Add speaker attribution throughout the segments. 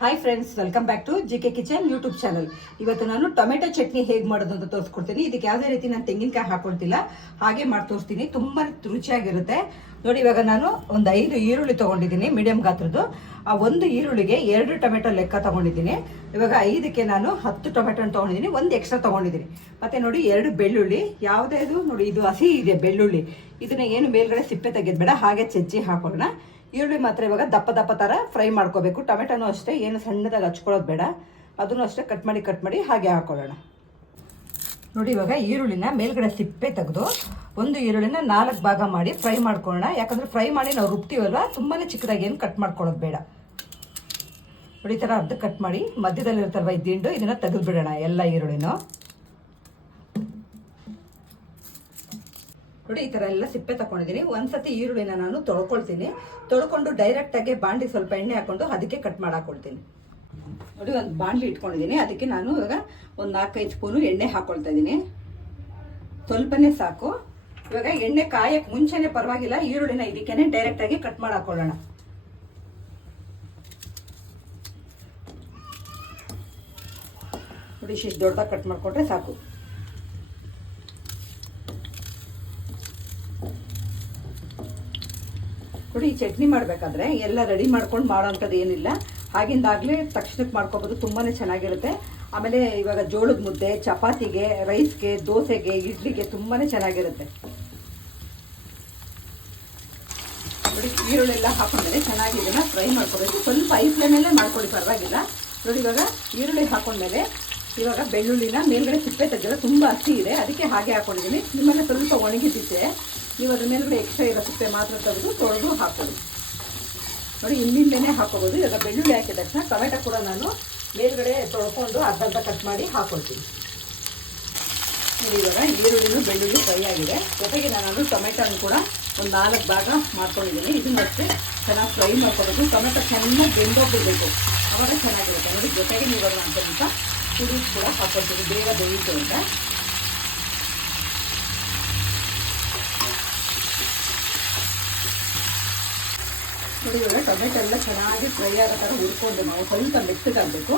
Speaker 1: Hi friends welcome back to G K kitchen YouTube channel ಇವತ್ತು ನಾನು tomato chutney ಹೇಗೆ ಮಾಡೋದು ಅಂತ ತೋರಿಸ್ಕೊಡ್ತೀನಿ. ಇದಕ್ಕೆ ಯಾವುದೇ ರೀತಿ ನಾನು ತೆಂಗಿನಕಾಯಿ ಹಾಕೊಳ್ತಿಲ್ಲ. ಹಾಗೆ ಮಾಡಿ ತೋರಿಸ್ತೀನಿ. ತುಂಬಾ ರುಚಿಯಾಗಿರುತ್ತೆ. ನೋಡಿ, ಇವಾಗ ನಾನು ಒಂದು ಐದು ಈರುಳ್ಳಿ ತೊಗೊಂಡಿದ್ದೀನಿ ಮೀಡಿಯಂ ಗಾತ್ರದ್ದು. ಆ ಒಂದು ಈರುಳ್ಳಿಗೆ ಎರಡು ಟೊಮೆಟೊ ಲೆಕ್ಕ ತೊಗೊಂಡಿದ್ದೀನಿ. ಇವಾಗ ಐದಕ್ಕೆ ನಾನು ಹತ್ತು ಟೊಮೆಟೊ ತೊಗೊಂಡಿದ್ದೀನಿ. ಒಂದು ಎಕ್ಸ್ಟ್ರಾ ತೊಗೊಂಡಿದ್ದೀನಿ. ಮತ್ತೆ ನೋಡಿ, ಎರಡು ಬೆಳ್ಳುಳ್ಳಿ. ಯಾವುದೇ ನೋಡಿ, ಇದು ಹಸಿ ಇದೆ ಬೆಳ್ಳುಳ್ಳಿ. ಇದನ್ನ ಏನು ಮೇಲ್ಗಡೆ ಸಿಪ್ಪೆ ತೆಗೆದ್ಬೇಡ, ಹಾಗೆ ಚಜ್ಜಿ ಹಾಕೋಣ ಈರುಳ್ಳಿ ಮಾತ್ರ ಇವಾಗ ದಪ್ಪ ದಪ್ಪ ಥರ ಫ್ರೈ ಮಾಡ್ಕೋಬೇಕು. ಟೊಮೆಟೊನೂ ಅಷ್ಟೇ, ಏನು ಸಣ್ಣದಾಗಿ ಹಚ್ಕೊಳ್ಳೋದು ಬೇಡ. ಅದನ್ನು ಅಷ್ಟೇ ಕಟ್ ಮಾಡಿ ಕಟ್ ಮಾಡಿ ಹಾಗೆ ಹಾಕೊಳ್ಳೋಣ. ನೋಡಿ ಇವಾಗ ಈರುಳ್ಳಿನ ಮೇಲ್ಗಡೆ ಸಿಪ್ಪೆ ತೆಗೆದು ಒಂದು ಈರುಳ್ಳಿನ ನಾಲ್ಕು ಭಾಗ ಮಾಡಿ ಫ್ರೈ ಮಾಡ್ಕೊಳ್ಳೋಣ. ಯಾಕಂದರೆ ಫ್ರೈ ಮಾಡಿ ನಾವು ರುಬ್ತೀವಲ್ವ? ತುಂಬಾ ಚಿಕ್ಕದಾಗಿ ಏನು ಕಟ್ ಮಾಡ್ಕೊಳ್ಳೋದು ಬೇಡ. ನೋಡಿ ಈ ಥರ ಅರ್ಧ ಕಟ್ ಮಾಡಿ ಮಧ್ಯದಲ್ಲಿ ಇರ್ತಲ್ವ ಈ ದಿಂಡು, ಇದನ್ನ ತೆಗೆದು ಬಿಡೋಣ ಎಲ್ಲ ಈರುಳ್ಳಿನೂ. ನೋಡಿ, ಈ ಥರ ಎಲ್ಲ ಸಿಪ್ಪೆ ತಗೊಂಡಿದ್ದೀನಿ ಒಂದ್ಸತಿ ಈರುಳ್ಳಿನ ನಾನು ತೊಳ್ಕೊಳ್ತೀನಿ. ತೊಳ್ಕೊಂಡು ಡೈರೆಕ್ಟಾಗಿ ಬಾಂಡಿ ಸ್ವಲ್ಪ ಎಣ್ಣೆ ಹಾಕೊಂಡು ಅದಕ್ಕೆ ಕಟ್ ಮಾಡಾಕೊಳ್ತೀನಿ. ನೋಡಿ, ಒಂದು ಬಾಂಡ್ಲಿ ಇಟ್ಕೊಂಡಿದ್ದೀನಿ ಅದಕ್ಕೆ ನಾನು ಇವಾಗ ಒಂದು ನಾಲ್ಕೈದು ಸ್ಪೂನು ಎಣ್ಣೆ ಹಾಕೊಳ್ತಾ ಇದ್ದೀನಿ ಸ್ವಲ್ಪನೇ ಸಾಕು. ಇವಾಗ ಎಣ್ಣೆ ಕಾಯಕ್ಕೆ ಮುಂಚೆನೆ ಪರವಾಗಿಲ್ಲ. ಈರುಳ್ಳಿನ ಇದಕ್ಕೇನೆ ಡೈರೆಕ್ಟಾಗಿ ಕಟ್ ಮಾಡಾಕೊಳ್ಳೋಣ. ನೋಡಿ, ಇಷ್ಟು ದೊಡ್ಡದಾಗಿ ಕಟ್ ಮಾಡಿಕೊಟ್ರೆ ಸಾಕು. ನೋಡಿ, ಚಟ್ನಿ ಮಾಡಬೇಕಾದ್ರೆ ಎಲ್ಲ ರೆಡಿ ಮಾಡ್ಕೊಂಡು ಮಾಡೋಂಥದ್ದು ಏನಿಲ್ಲ. ಆಗಿಂದಾಗಲೇ ತಕ್ಷಣಕ್ಕೆ ಮಾಡ್ಕೊಬೋದು ತುಂಬಾ ಚೆನ್ನಾಗಿರುತ್ತೆ. ಆಮೇಲೆ ಇವಾಗ ಜೋಳದ ಮುದ್ದೆ, ಚಪಾತಿಗೆ ರೈಸ್ಗೆ ದೋಸೆಗೆ, ಇಡ್ಲಿಗೆ ತುಂಬಾ ಚೆನ್ನಾಗಿರುತ್ತೆ. ನೋಡಿ ಈರುಳ್ಳಿ ಎಲ್ಲ ಹಾಕೊಂಡ್ಮೇಲೆ ಚೆನ್ನಾಗಿ ಇದನ್ನ ಫ್ರೈ ಮಾಡ್ಕೋಬೇಕು. ಸ್ವಲ್ಪ ಐ ಫ್ಲೇಮಲ್ಲೇ ಮಾಡ್ಕೊಳ್ಳಿ, ಪರವಾಗಿಲ್ಲ. ನೋಡಿ, ಇವಾಗ ಈರುಳ್ಳಿ ಹಾಕೊಂಡ್ಮೇಲೆ ಇವಾಗ ಬೆಳ್ಳುಳ್ಳಿನ ಮೇಲ್ಗಡೆ ಸಿಪ್ಪೆ ತೆಗೆದ್ರೆ ತುಂಬ ಹಸಿ ಇದೆ. ಅದಕ್ಕೆ ಹಾಗೆ ಹಾಕೊಂಡಿದ್ದೀನಿ. ನಿಮ್ಮಲ್ಲಿ ಸ್ವಲ್ಪ ಒಣಗಿದ್ದಿತ್ತೆ ನೀವು ಅದ್ರ ಮೇಲ್ಗಡೆ ಎಕ್ಸ್ಟ್ರಾ ಇರೋ ಮಾತ್ರ ತೆಗೆದು ತೊಳೆದು ಹಾಕೋದು ನೋಡಿ, ಹಿಂದಿಂದನೇ ಹಾಕೋಬೋದು. ಇವಾಗ ಬೆಳ್ಳುಳ್ಳಿ ಹಾಕಿದ ತಕ್ಷಣ ಟೊಮೆಟೊ ಕೂಡ ನಾನು ಮೇಲ್ಗಡೆ ತೊಳ್ಕೊಂಡು ಅರ್ಧ ಕಟ್ ಮಾಡಿ ಹಾಕೊಳ್ತೀನಿ. ನೋಡಿ, ಇವಾಗ ಈರುಳ್ಳಿನೂ ಬೆಳ್ಳುಳ್ಳಿ ಫ್ರೈ ಆಗಿದೆ. ಜೊತೆಗೆ ನಾನು ಟೊಮೆಟೊನ ಕೂಡ ಒಂದು ನಾಲ್ಕು ಭಾಗ ಮಾಡ್ಕೊಂಡಿದ್ದೀನಿ. ಇದನ್ನ ಮತ್ತೆ ಚೆನ್ನಾಗಿ ಫ್ರೈ ಮಾಡ್ಕೋಬೇಕು. ಟೊಮೆಟೊ ಚೆನ್ನಾಗಿ ಬೆಂದೋಗ್ಬಿಡ್ಬೇಕು. ಅವಾಗ ಚೆನ್ನಾಗಿರುತ್ತೆ. ನೋಡಿ, ಜೊತೆಗೆ ನೀವು ಪುಡಿ ಕೂಡ ಹಾಕೊಳ್ತೀವಿ ಬೇಗ ಬೇಯಿತು ಅಂತ ನೋಡಿ ಟೊಮೆಟೊ ಎಲ್ಲ ಚೆನ್ನಾಗಿ ಫ್ರೈ ಆಗೋ ಥರ ಹುರ್ಕೊಂಡು ನಾವು ಸ್ವಲ್ಪ ಮೆತ್ತಗಾಗಬೇಕು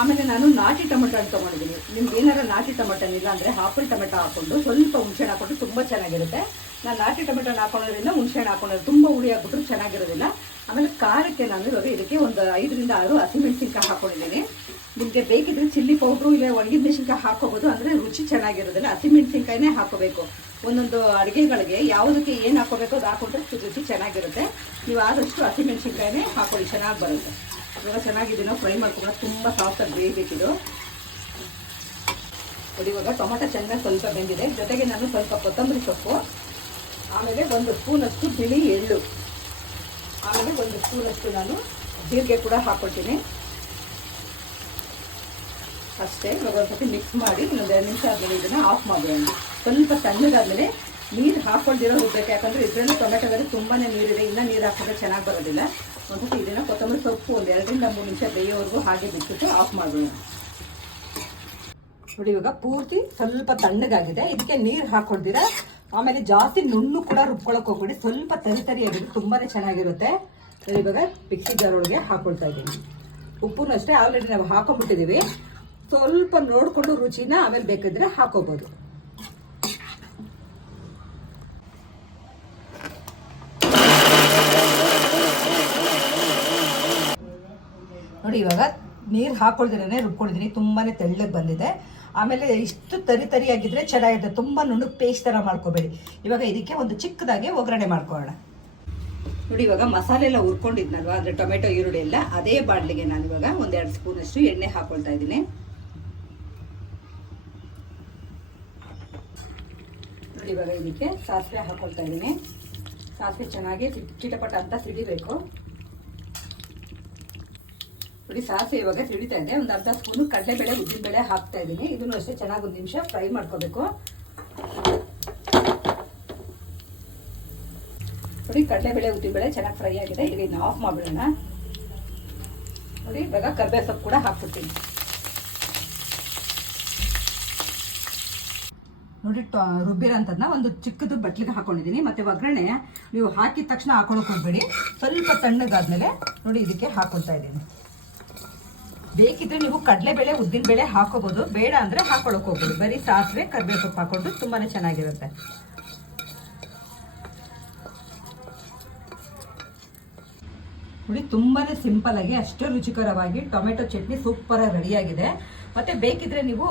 Speaker 1: ಆಮೇಲೆ ನಾನು ನಾಟಿ ಟೊಮೆಟೊ ಅಂತ ತೊಗೊಂಡಿದ್ದೀನಿ ನಿಮ್ಗೆ ಏನಾರು ನಾಟಿ ಟೊಮೆಟೊ ಇಲ್ಲ ಅಂದರೆ ಹಾಪಲ್ ಟೊಮೆಟೊ ಹಾಕೊಂಡು ಸ್ವಲ್ಪ ಹುಣಸೆಹಣ್ಣು ಹಾಕ್ಕೊಂಡು ತುಂಬ ಚೆನ್ನಾಗಿರುತ್ತೆ. ನಾನು ನಾಟಿ ಟೊಮೆಟೊ ಹಾಕೊಳ್ಳೋದ್ರಿಂದ ಹುಣಸೆಹಣ್ಣು ಹಾಕೊಂಡ್ರೆ ತುಂಬ ಹುಳಿ ಹಾಕ್ಬಿಟ್ರು ಚೆನ್ನಾಗಿರೋದಿಲ್ಲ. ಆಮೇಲೆ ಖಾರಕ್ಕೆ ನಾನು ಇವಾಗ ಇದಕ್ಕೆ ಒಂದು ಐದರಿಂದ ಆರು ಹಸಿಮೆಣಸಿನ್ಕಾಯಿ ಹಾಕೊಂಡಿದ್ದೀನಿ. ನಿಮಗೆ ಬೇಕಿದ್ರೆ ಚಿಲ್ಲಿ ಪೌಡ್ರು ಇಲ್ಲ ಒಣಗಿದ ಮೆಣಸಿನ್ಕಾಯಿ ಹಾಕೋಬೋದು, ಅಂದರೆ ರುಚಿ ಚೆನ್ನಾಗಿರೋದಿಲ್ಲ. ಹಸಿಮೆಣಸಿನ್ಕಾಯಿನೇ ಹಾಕೋಬೇಕು. ಒಂದೊಂದು ಅಡುಗೆಗಳಿಗೆ ಯಾವುದಕ್ಕೆ ಏನು ಹಾಕೋಬೇಕು ಅದು ಹಾಕೊಂಡ್ರೆ ರುಚಿ ಚೆನ್ನಾಗಿರುತ್ತೆ. ನೀವು ಆದಷ್ಟು ಹಸಿಮೆಣಸಿನ್ಕಾಯಿನೇ ಹಾಕೊಳ್ಳಿ, ಚೆನ್ನಾಗಿ ಬರುತ್ತೆ. ಇವಾಗ ಚೆನ್ನಾಗಿದ್ದೀನೋ ಫ್ರೈ ಮಾಡ್ಕೊಂಡು ತುಂಬ ಸಾಫ್ಟಾಗಿ ಬೇಯಬೇಕಿದು ಇವಾಗ ಟೊಮೊಟೊ ಚೆನ್ನಾಗಿ ಸ್ವಲ್ಪ ಬೆಂದಿದೆ. ಜೊತೆಗೆ ನಾನು ಸ್ವಲ್ಪ ಕೊತ್ತಂಬರಿ ಸೊಪ್ಪು. ಆಮೇಲೆ ಒಂದು ಸ್ಪೂನಷ್ಟು ಬಿಳಿ ಎಳ್ಳು. ಆಮೇಲೆ ಒಂದು ಸ್ಪೂನಷ್ಟು ನಾನು ಜೀರಿಗೆ ಕೂಡ ಹಾಕ್ಕೊಳ್ತೀನಿ ಅಷ್ಟೇ ಒಂದ್ಸತಿ ಮಿಕ್ಸ್ ಮಾಡಿ ಇನ್ನೊಂದು ಎರಡು ನಿಮಿಷ ಆದಮೇಲೆ ಇದನ್ನು ಆಫ್ ಮಾಡೋಣ ಸ್ವಲ್ಪ ತಣ್ಣಗಾದಮೇಲೆ ನೀರು ಹಾಕೊಳ್ದಿರೋ ಹೋಗ್ಬೇಕು ಯಾಕಂದರೆ ಇದರಲ್ಲಿ ಟೊಮೆಟೊದಲ್ಲಿ ತುಂಬಾ ನೀರಿದೆ, ಇನ್ನೂ ನೀರು ಹಾಕಿದ್ರೆ ಚೆನ್ನಾಗಿ ಬರೋದಿಲ್ಲ. ಒಂದ್ಸತಿ ಇದನ್ನು ಕೊತ್ತಂಬರಿ ಸೊಪ್ಪು ಒಂದು ಎರಡರಿಂದ ಮೂರು ನಿಮಿಷ ಬೇಯೋವರೆಗೂ ಹಾಗೆ ಬಿಟ್ಬಿಟ್ಟು ಆಫ್ ಮಾಡೋಣ ನೋಡಿ ಇವಾಗ ಪೂರ್ತಿ ಸ್ವಲ್ಪ ತಣ್ಣಗಾಗಿದೆ. ಇದಕ್ಕೆ ನೀರು ಹಾಕೊಳ್ತೀರಾ? ಆಮೇಲೆ ಜಾಸ್ತಿ ನುಣ್ಣು ಕೂಡ ರುಬ್ಕೊಳಕ್ ಹೋಗ್ಬೇಡಿ. ಸ್ವಲ್ಪ ತರಿ ಆಗಿದ್ರೆ ತುಂಬಾನೇ ಚೆನ್ನಾಗಿರುತ್ತೆ. ನಾನು ಇವಾಗ ಮಿಕ್ಸಿ ಜಾರ್ ಒಳಗೆ ಹಾಕೊಳ್ತಾ ಇದ್ದೀನಿ. ಉಪ್ಪುನು ಅಷ್ಟೇ ಆಲ್ರೆಡಿ ನಾವು ಹಾಕೊಂಡ್ಬಿಟ್ಟಿದ್ದೀವಿ. ಸ್ವಲ್ಪ ನೋಡಿಕೊಂಡು ರುಚಿನ ಆಮೇಲೆ ಬೇಕಿದ್ರೆ ಹಾಕೋಬಹುದು ನೋಡಿ, ಇವಾಗ ನೀರು ಹಾಕೊಳ್ದಿರೇ ರುಬ್ಕೊಂಡಿದ್ದೀನಿ. ತುಂಬಾನೇ ತೆಳ್ಳಗೆ ಬಂದಿದೆ. ಆಮೇಲೆ ಇಷ್ಟು ತರಿ ತರಿಯಾಗಿದ್ರೆ ಚೆನ್ನಾಗಿದೆ ತುಂಬ ನುಣ್ಣು ಪೇಸ್ಟ್ ಥರ ಮಾಡ್ಕೋಬೇಡಿ. ಇವಾಗ ಇದಕ್ಕೆ ಒಂದು ಚಿಕ್ಕದಾಗಿ ಒಗ್ಗರಣೆ ಮಾಡ್ಕೊಳ್ಳೋಣ. ನೋಡಿ, ಇವಾಗ ಮಸಾಲೆ ಎಲ್ಲ ಹುರ್ಕೊಂಡಿದ್ನಲ್ವಾ? ಅಂದರೆ ಟೊಮೆಟೊ, ಈರುಳ್ಳಿ ಎಲ್ಲ ಅದೇ ಬಾಡ್ಲಿಗೆ ನಾನು ಇವಾಗ ಒಂದೆರಡು ಸ್ಪೂನಷ್ಟು ಎಣ್ಣೆ ಹಾಕೊಳ್ತಾ ಇದ್ದೀನಿ. ನೋಡಿ, ಇವಾಗ ಇದಕ್ಕೆ ಸಾಸಿವೆ ಹಾಕೊಳ್ತಾ ಇದ್ದೀನಿ. ಸಾಸಿವೆ ಚೆನ್ನಾಗಿ ಚಿಟ್- ಚಿಟಪಟ ಅಂತ ಸಿಡಿಬೇಕು. ನೋಡಿ ಸಾಸಿವೆ ಇವಾಗ ತಿಳಿತಾ ಇದೆ. ಒಂದು ಅರ್ಧ ಸ್ಪೂನು ಕಡಲೆಬೇಳೆ, ಉದ್ದಿನಬೇಳೆ ಹಾಕ್ತಾ ಇದ್ದೀನಿ. ಇದನ್ನು ಅಷ್ಟೇ ಚೆನ್ನಾಗಿ ಒಂದು ನಿಮಿಷ ಫ್ರೈ ಮಾಡ್ಕೋಬೇಕು. ನೋಡಿ, ಕಡಲೆಬೇಳೆ, ಉದ್ದಿನಬೇಳೆ ಚೆನ್ನಾಗಿ ಫ್ರೈ ಆಗಿದೆ. ಈಗ ಇದನ್ನ ಆಫ್ ಮಾಡ್ಬಿಡೋಣ. ನೋಡಿ, ಇವಾಗ ಕರ್ಬೇವು ಸೊಪ್ಪು ಕೂಡ ಹಾಕ್ಬಿಡ್ತೀನಿ. ನೋಡಿ, ಟ ರುಬ್ಬಿರೋಂಥದ್ದನ್ನ ಒಂದು ಚಿಕ್ಕದು ಬಟ್ಲಿಗೆ ಹಾಕೊಂಡಿದ್ದೀನಿ. ಮತ್ತೆ ಒಗ್ಗರಣೆ ನೀವು ಹಾಕಿದ ತಕ್ಷಣ ಹಾಕೊಳಕ್ ಹೋಗ್ಬೇಡಿ. ಸ್ವಲ್ಪ ತಣ್ಣಗಾದ್ಮೇಲೆ ನೋಡಿ, ಇದಕ್ಕೆ ಹಾಕೊಳ್ತಾ ಇದ್ದೀನಿ. ಬೇಕಿದ್ರೆ ನೀವು ಕಡಲೆಬೇಳೆ ಉದ್ದಿನಬೇಳೆ ಹಾಕೋಬಹುದು ಬೇಡ ಅಂದ್ರೆ ಹಾಕೊಳಕ್ ಹೋಗ್ಬೋದು. ಬರೀ ಸಾಸಿವೆ ಕರಿಬೇವು ಸೊಪ್ಪು ಹಾಕೊಂಡು ತುಂಬಾನೇ ಚೆನ್ನಾಗಿರುತ್ತೆ. ನೋಡಿ ತುಂಬಾನೇ ಸಿಂಪಲ್ ಆಗಿ, ಅಷ್ಟೇ ರುಚಿಕರವಾಗಿ ಟೊಮೆಟೊ ಚಟ್ನಿ ಸೂಪರ್ ರೆಡಿಯಾಗಿದೆ ಮತ್ತೆ ಬೇಕಿದ್ರೆ ನೀವು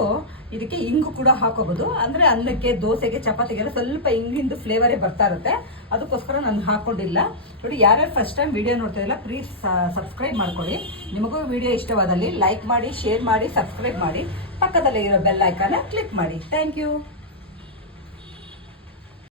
Speaker 1: ಇದಕ್ಕೆ ಇಂಗು ಕೂಡ ಹಾಕೋಬಹುದು ಅಂದ್ರೆ ಅನ್ನಕ್ಕೆ, ದೋಸೆಗೆ, ಚಪಾತಿಗೆಲ್ಲ ಸ್ವಲ್ಪ ಇಂಗಿಂದು ಫ್ಲೇವರೇ ಬರ್ತಾ ಇರುತ್ತೆ. ಅದಕ್ಕೋಸ್ಕರ ನಾನು ಹಾಕೊಂಡಿಲ್ಲ. ನೋಡಿ, ಯಾರ್ಯಾರು ಫಸ್ಟ್ ಟೈಮ್ ವಿಡಿಯೋ ನೋಡ್ತಾ ಇಲ್ಲ ಪ್ಲೀಸ್ ಸಬ್ಸ್ಕ್ರೈಬ್ ಮಾಡ್ಕೊಳ್ಳಿ. ನಿಮಗೂ ವಿಡಿಯೋ ಇಷ್ಟವಾದಲ್ಲಿ ಲೈಕ್ ಮಾಡಿ ಶೇರ್ ಮಾಡಿ ಸಬ್ಸ್ಕ್ರೈಬ್ ಮಾಡಿ. ಪಕ್ಕದಲ್ಲೇ ಇರೋ ಬೆಲ್ ಐಕಾನ ಕ್ಲಿಕ್ ಮಾಡಿ. Thank you